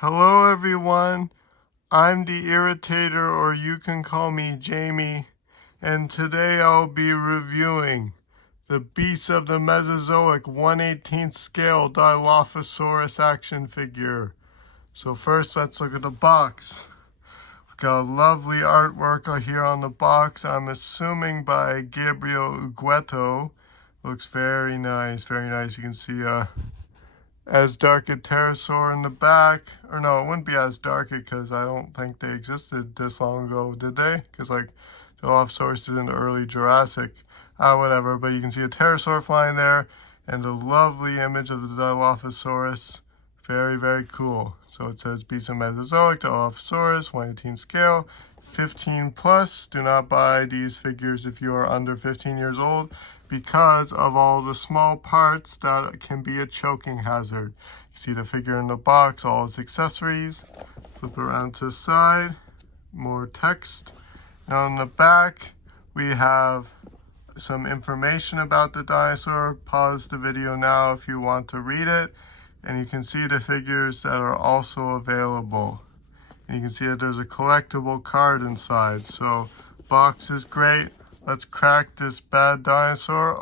Hello everyone, I'm the Irritator, or you can call me Jamie, and today I'll be reviewing the Beast of the Mesozoic 1/18 scale Dilophosaurus action figure. So first let's look at the box. We've got lovely artwork here on the box, I'm assuming by Gabriel Ugueto. Looks very nice, very nice. You can see as dark a pterosaur in the back, or no, it wouldn't be as dark because I don't think they existed this long ago, did they? Because like Dilophosaurus is in the early Jurassic, whatever. But you can see a pterosaur flying there, and a lovely image of the Dilophosaurus. Very, very cool. So it says Beast of Mesozoic, Dilophosaurus, 1/18 scale, 15 plus. Do not buy these figures if you are under 15 years old because of all the small parts that can be a choking hazard. You see the figure in the box, all its accessories. Flip it around to the side, more text. And on the back, we have some information about the dinosaur. Pause the video now if you want to read it. And you can see the figures that are also available. And you can see that there's a collectible card inside. So box is great. Let's crack this bad dinosaur,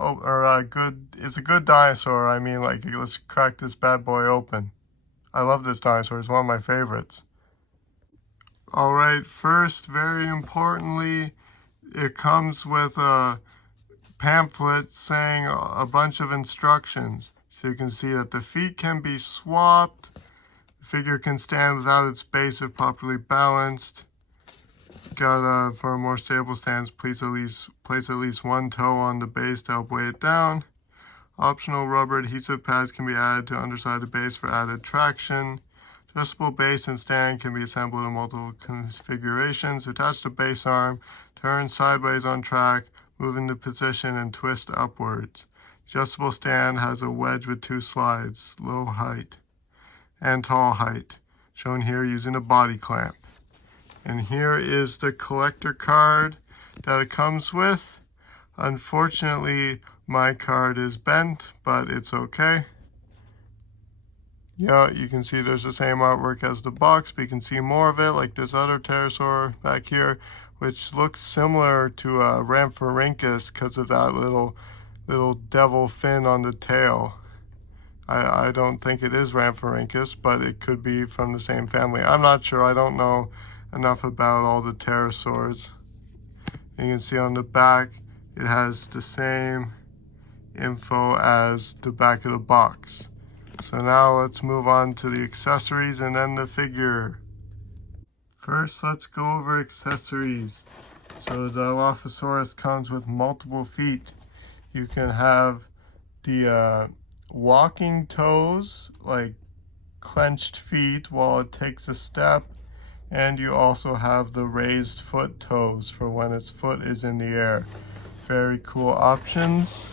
it's a good dinosaur. I mean, like, let's crack this bad boy open. I love this dinosaur, it's one of my favorites. All right, first, very importantly, it comes with a pamphlet saying a bunch of instructions. So you can see that the feet can be swapped. The figure can stand without its base if properly balanced. For a more stable stance, place at least one toe on the base to help weigh it down. Optional rubber adhesive pads can be added to underside the base for added traction. Adjustable base and stand can be assembled in multiple configurations. Attach the base arm, turn sideways on track, move into position, and twist upwards. Adjustable stand has a wedge with two slides, low height and tall height, shown here using a body clamp. And here is the collector card that it comes with. Unfortunately, my card is bent, but it's okay. Yeah, you can see there's the same artwork as the box, but you can see more of it, like this other pterosaur back here, which looks similar to Rhamphorhynchus because of that little devil fin on the tail. I don't think it is Rhamphorhynchus, but it could be from the same family. I'm not sure. I don't know enough about all the pterosaurs. You can see on the back, it has the same info as the back of the box. So now let's move on to the accessories and then the figure. First, let's go over accessories. So the Dilophosaurus comes with multiple feet. You can have the walking toes, like clenched feet while it takes a step, and you also have the raised foot toes for when its foot is in the air. Very cool options.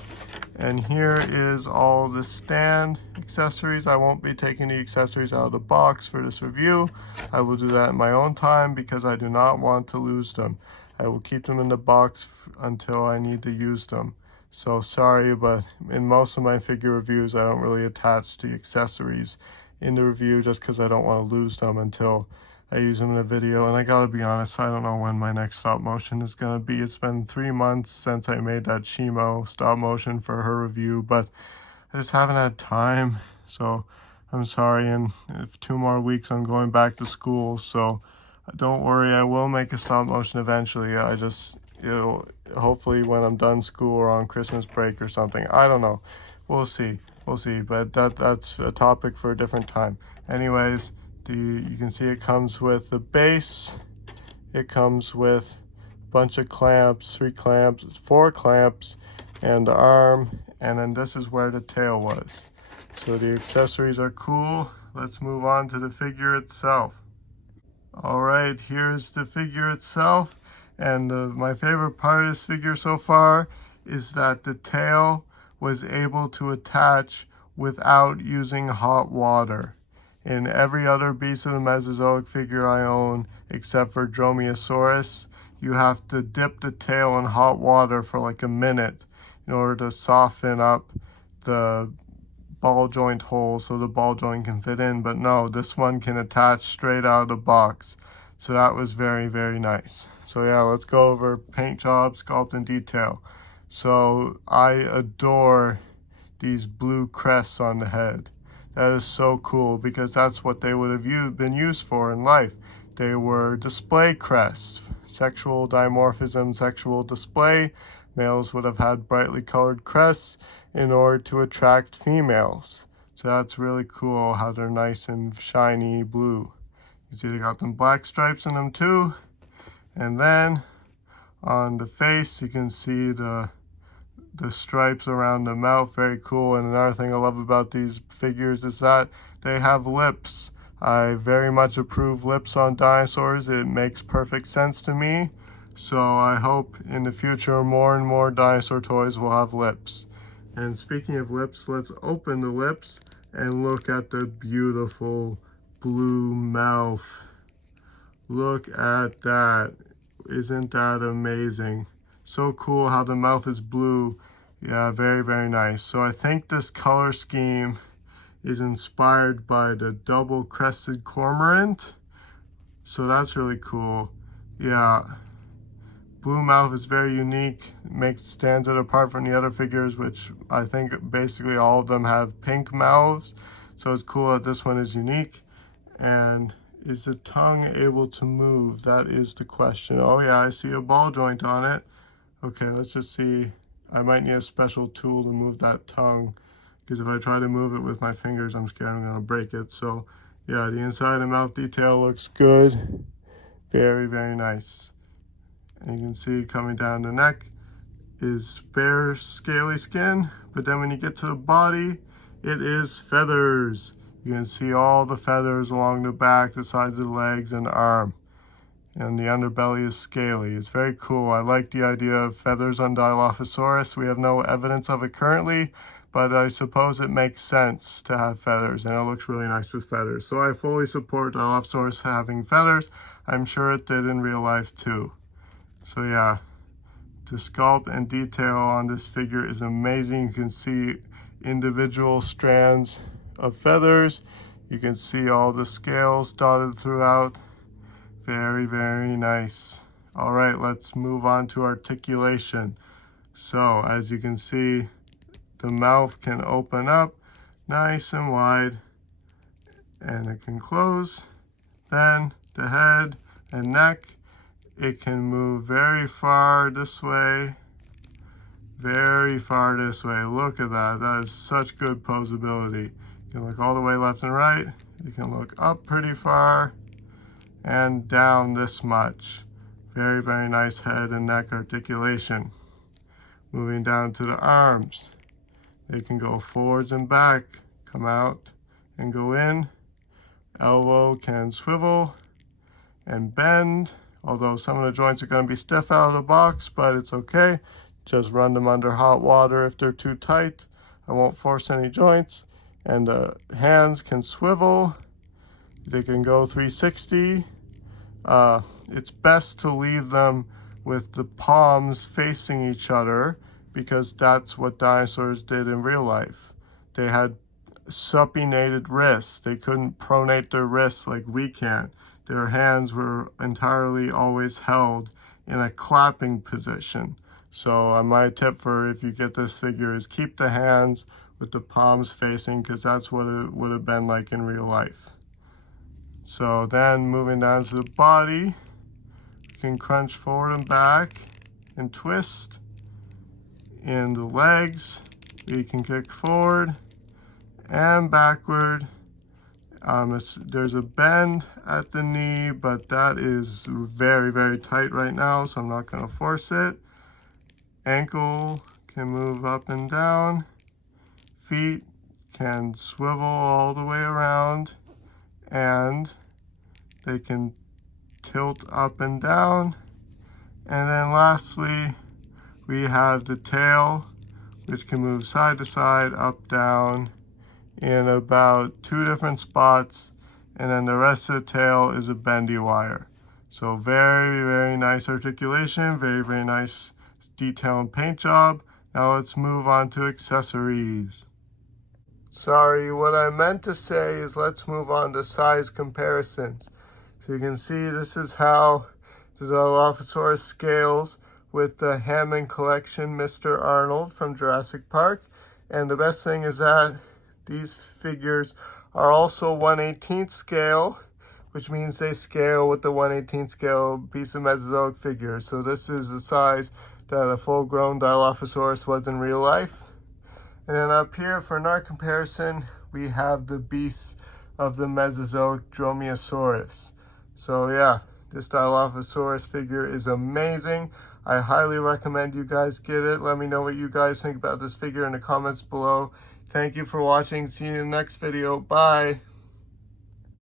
And here is all the stand accessories. I won't be taking the accessories out of the box for this review. I will do that in my own time because I do not want to lose them. I will keep them in the box until I need to use them. So sorry, but in most of my figure reviews, I don't really attach the accessories in the review just because I don't want to lose them until I use them in a video. And I gotta be honest, I don't know when my next stop motion is gonna be. It's been 3 months since I made that Shimo stop motion for her review, but I just haven't had time. So I'm sorry, and if 2 more weeks I'm going back to school, so don't worry, I will make a stop motion eventually. Hopefully when I'm done school or on Christmas break or something. I don't know. We'll see, but that's a topic for a different time. Anyways, you can see it comes with the base. It comes with a bunch of clamps, 4 clamps, and the arm, and then this is where the tail was. So the accessories are cool. Let's move on to the figure itself. All right, here's the figure itself. And my favorite part of this figure so far is that the tail was able to attach without using hot water. In every other Beast of the Mesozoic figure I own, except for Dromaeosaurus, you have to dip the tail in hot water for like a minute in order to soften up the ball joint holes so the ball joint can fit in, but no, this one can attach straight out of the box. So that was very, very nice. So yeah, let's go over paint job, sculpt, and detail. So I adore these blue crests on the head. That is so cool because that's what they would have been used for in life. They were display crests, sexual dimorphism, sexual display. Males would have had brightly colored crests in order to attract females. So that's really cool how they're nice and shiny blue. You see they got them black stripes in them too. And then on the face you can see the stripes around the mouth, very cool. And another thing I love about these figures is that they have lips. I very much approve lips on dinosaurs. It makes perfect sense to me. So I hope in the future more and more dinosaur toys will have lips. And speaking of lips, let's open the lips and look at the beautiful blue mouth. Look at that. Isn't that amazing? So cool how the mouth is blue. Yeah, very, very nice. So I think this color scheme is inspired by the double-crested cormorant. So that's really cool. Yeah, blue mouth is very unique. It stands it apart from the other figures, which I think basically all of them have pink mouths. So it's cool that this one is unique. And is the tongue able to move? That is the question. Oh yeah, I see a ball joint on it. Okay, let's just see. I might need a special tool to move that tongue, because if I try to move it with my fingers, I'm scared I'm going to break it. So yeah, the inside and mouth detail looks good. Very, very nice. And you can see coming down the neck is spare scaly skin, but then when you get to the body, it is feathers. You can see all the feathers along the back, the sides of the legs, and the arm. And the underbelly is scaly. It's very cool. I like the idea of feathers on Dilophosaurus. We have no evidence of it currently, but I suppose it makes sense to have feathers, and it looks really nice with feathers. So I fully support Dilophosaurus having feathers. I'm sure it did in real life too. So yeah, the sculpt and detail on this figure is amazing. You can see individual strands of feathers. You can see all the scales dotted throughout. Very, very nice. All right, let's move on to articulation. So as you can see, the mouth can open up nice and wide, and it can close. Then the head and neck, it can move very far this way, very far this way. Look at that. That is such good posability. You can look all the way left and right. You can look up pretty far and down this much. Very, very nice head and neck articulation. Moving down to the arms. They can go forwards and back, come out and go in. Elbow can swivel and bend, although some of the joints are going to be stiff out of the box, but it's okay. Just run them under hot water if they're too tight. I won't force any joints. And the hands can swivel. They can go 360. It's best to leave them with the palms facing each other, because that's what dinosaurs did in real life. They had supinated wrists. They couldn't pronate their wrists like we can. Their hands were entirely always held in a clapping position. So my tip for if you get this figure is keep the hands with the palms facing, because that's what it would have been like in real life. So then moving down to the body, you can crunch forward and back and twist. In the legs, you can kick forward and backward. There's a bend at the knee, but that is very, very tight right now, so I'm not going to force it. Ankle can move up and down. Feet can swivel all the way around, and they can tilt up and down. And then lastly, we have the tail, which can move side to side, up, down, in about 2 different spots. And then the rest of the tail is a bendy wire. So very, very nice articulation, very, very nice detail and paint job. Now let's move on to accessories. Sorry, what I meant to say is let's move on to size comparisons. So you can see this is how the Dilophosaurus scales with the Hammond collection, Mr. Arnold from Jurassic Park. And the best thing is that these figures are also 1/18 scale, which means they scale with the 1/18 scale Beast of Mesozoic figures. So this is the size that a full-grown Dilophosaurus was in real life. And then up here for another comparison, we have the Beast of the Mesozoic Dromaeosaurus. So yeah, this Dilophosaurus figure is amazing. I highly recommend you guys get it. Let me know what you guys think about this figure in the comments below. Thank you for watching. See you in the next video. Bye.